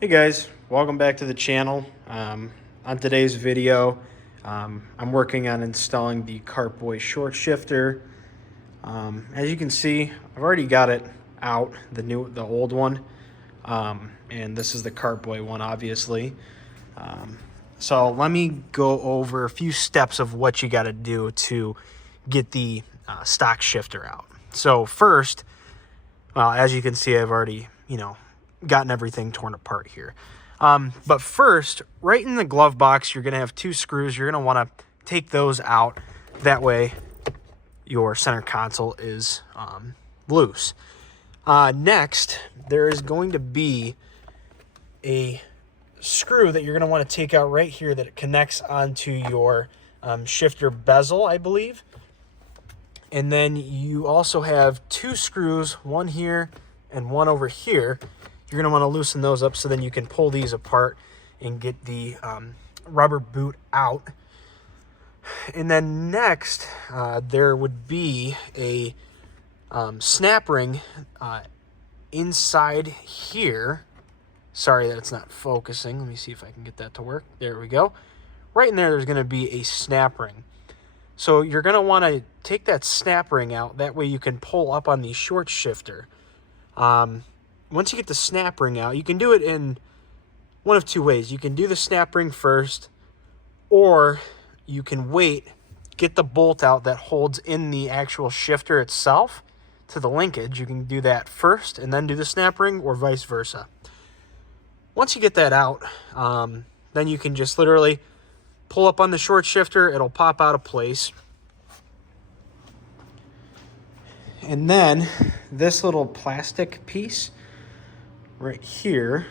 Hey guys, welcome back to the channel. On today's video, I'm working on installing the Kartboy short shifter. As you can see, I've already got it out, the old one, and this is the Kartboy one, obviously. So let me go over a few steps of what you got to do to get the stock shifter out. So first, as you can see, I've already, gotten everything torn apart here. But first, right in the glove box, you're going to have two screws. You're going to want to take those out. That way, your center console is loose. Next, there is going to be a screw that you're going to want to take out right here that it connects onto your shifter bezel, I believe. And then you also have two screws, one here and one over here. You're going to want to loosen those up so then you can pull these apart and get the rubber boot out. And then next, there would be a snap ring inside here. Sorry that it's not focusing. Let me see if I can get that to work. There we go. Right in there, there's going to be a snap ring. So you're going to want to take that snap ring out. That way you can pull up on the short shifter. Once you get the snap ring out, you can do it in one of two ways. You can do the snap ring first, or you can wait, get the bolt out that holds in the actual shifter itself to the linkage. You can do that first and then do the snap ring, or vice versa. Once you get that out, then you can just literally pull up on the short shifter. It'll pop out of place. And then this little plastic piece right here,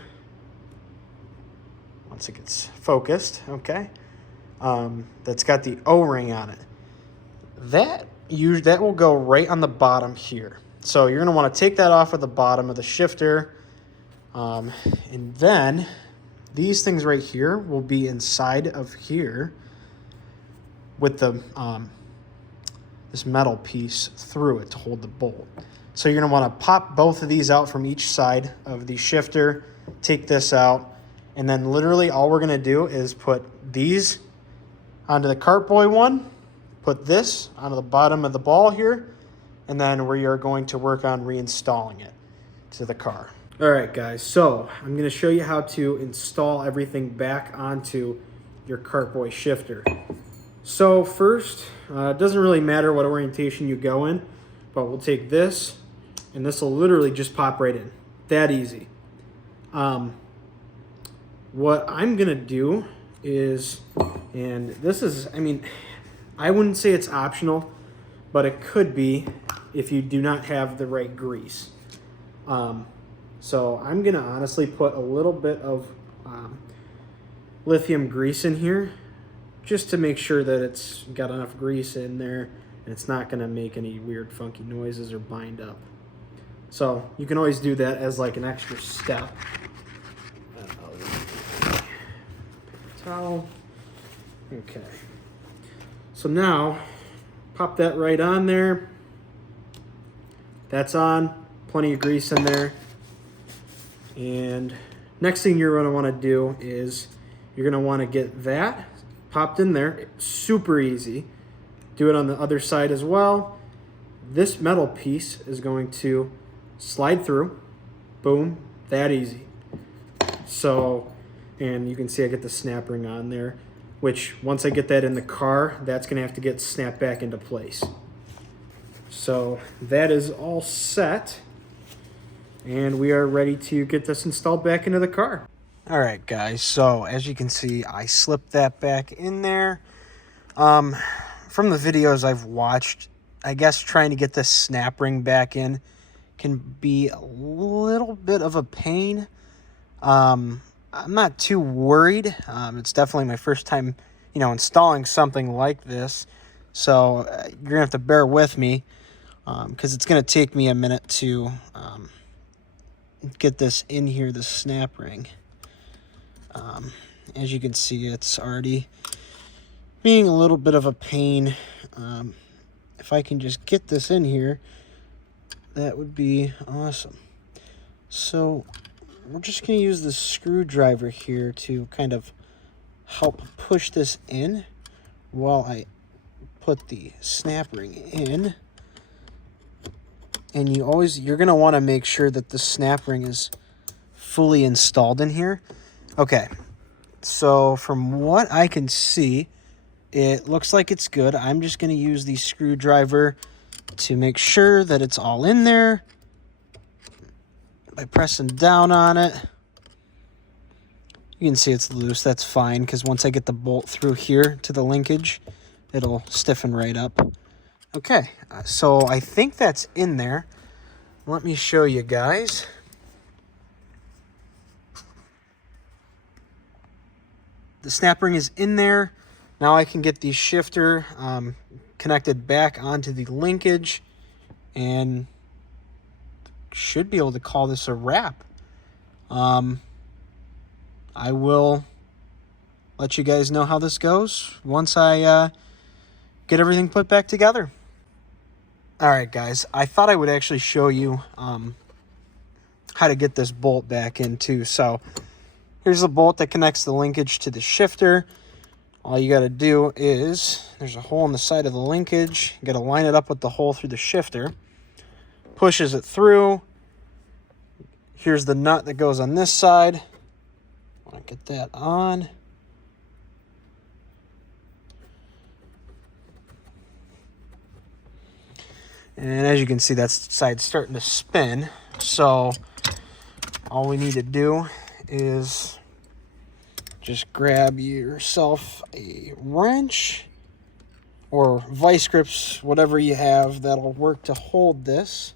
once it gets focused, okay, that's got the O-ring on it. That will go right on the bottom here. So you're going to want to take that off at the bottom of the shifter. And then these things right here will be inside of here with the this metal piece through it to hold the bolt. So you're going to want to pop both of these out from each side of the shifter, take this out, and then literally all we're going to do is put these onto the Kartboy one, put this onto the bottom of the ball here, and then we are going to work on reinstalling it to the car. All right, guys, so I'm going to show you how to install everything back onto your Kartboy shifter. So first, it doesn't really matter what orientation you go in, but we'll take this, and this will literally just pop right in. That easy. What I'm going to do is, and this is, I wouldn't say it's optional, but it could be if you do not have the right grease. So I'm going to honestly put a little bit of lithium grease in here just to make sure that it's got enough grease in there and it's not going to make any weird funky noises or bind up. So you can always do that as like an extra step. Paper towel. Okay. So now pop that right on there. That's on. Plenty of grease in there. And next thing you're going to want to do is you're going to want to get that popped in there. Super easy. Do it on the other side as well. This metal piece is going to slide through. Boom. That easy. So, and you can see I get the snap ring on there, which once I get that in the car, that's going to have to get snapped back into place. So that is all set. And we are ready to get this installed back into the car. All right, guys. So as you can see, I slipped that back in there. From the videos I've watched, I guess trying to get this snap ring back in can be a little bit of a pain. I'm not too worried. It's definitely my first time, installing something like this. So you're going to have to bear with me because it's going to take me a minute to get this in here, the snap ring. As you can see, it's already being a little bit of a pain. If I can just get this in here, that would be awesome. So we're just going to use the screwdriver here to kind of help push this in while I put the snap ring in. And you're going to want to make sure that the snap ring is fully installed in here. Okay, so from what I can see, it looks like it's good. I'm just going to use the screwdriver to make sure that it's all in there by pressing down on it. You can see it's loose. That's fine, because once I get the bolt through here to the linkage, it'll stiffen right up. Okay, so I think that's in there. Let me show you guys. The snap ring is in there. Now I can get the shifter connected back onto the linkage and should be able to call this a wrap. I will let you guys know how this goes once I get everything put back together. All right, guys, I thought I would actually show you how to get this bolt back in too. So here's the bolt that connects the linkage to the shifter. All you got to do is, there's a hole in the side of the linkage. You got to line it up with the hole through the shifter. Pushes it through. Here's the nut that goes on this side. I want to get that on. And as you can see, that side's starting to spin. So all we need to do is just grab yourself a wrench or vice grips, whatever you have that'll work to hold this.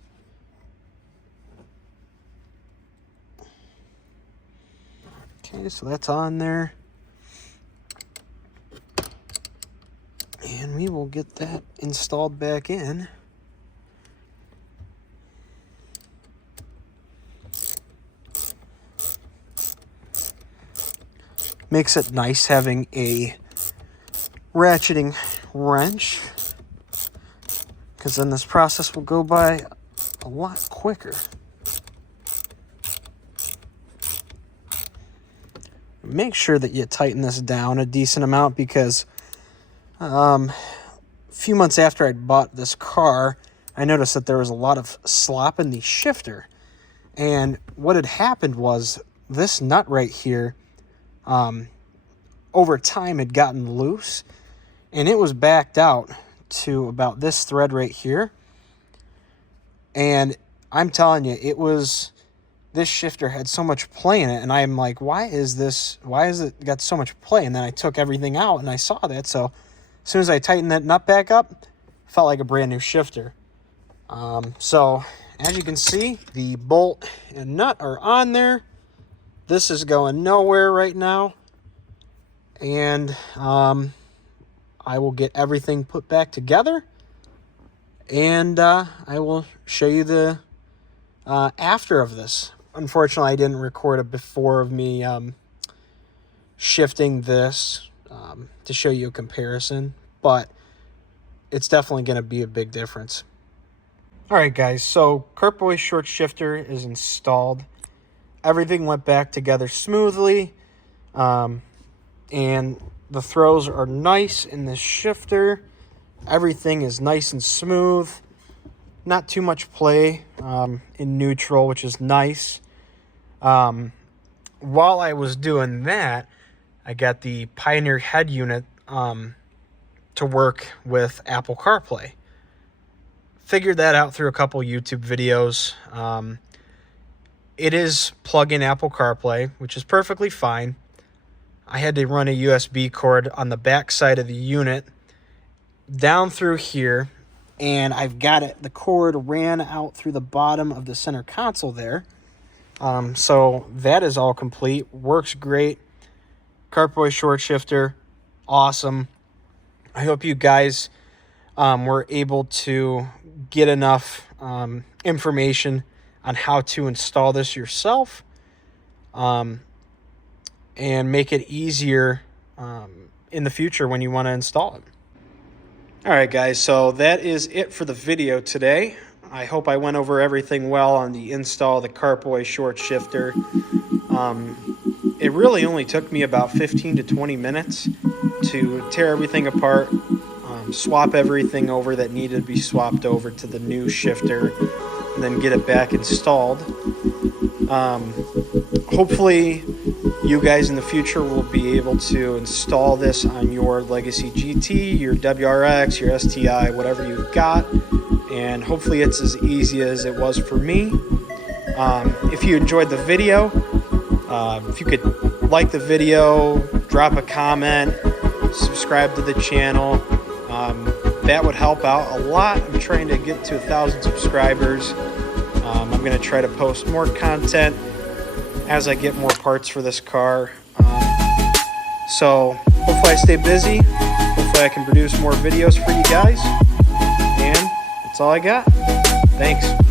Okay, so that's on there. And we will get that installed back in. Makes it nice having a ratcheting wrench, because then this process will go by a lot quicker. Make sure that you tighten this down a decent amount, because a few months after I'd bought this car, I noticed that there was a lot of slop in the shifter. And what had happened was this nut right here, over time had gotten loose, and it was backed out to about this thread right here. And I'm telling you, this shifter had so much play in it, and I'm like, why is it got so much play? And then I took everything out and I saw that. So as soon as I tightened that nut back up, felt like a brand new shifter. So as you can see, the bolt and nut are on there. This is going nowhere right now. And I will get everything put back together. And I will show you the after of this. Unfortunately, I didn't record a before of me shifting this to show you a comparison. But it's definitely going to be a big difference. All right, guys. So Kartboy short shifter is installed. Everything went back together smoothly. And the throws are nice in this shifter. Everything is nice and smooth. Not too much play in neutral, which is nice. While I was doing that, I got the Pioneer head unit to work with Apple CarPlay. Figured that out through a couple YouTube videos. It is plug-in Apple CarPlay, which is perfectly fine. I had to run a USB cord on the back side of the unit down through here, and I've got it. The cord ran out through the bottom of the center console there. So that is all complete. Works great. Kartboy short shifter, awesome. I hope you guys were able to get enough information on how to install this yourself. And make it easier in the future when you want to install it. All right, guys, so that is it for the video today. I hope I went over everything well on the install of the Kartboy short shifter. It really only took me about 15 to 20 minutes to tear everything apart, swap everything over that needed to be swapped over to the new shifter, and then get it back installed. Hopefully you guys in the future will be able to install this on your Legacy GT, your WRX, your STI, whatever you've got, and hopefully it's as easy as it was for me. If you enjoyed the video, if you could like the video, drop a comment, subscribe to the channel, that would help out a lot. I'm trying to get to 1,000 subscribers. I'm going to try to post more content as I get more parts for this car. So hopefully I stay busy. Hopefully I can produce more videos for you guys. And that's all I got. Thanks.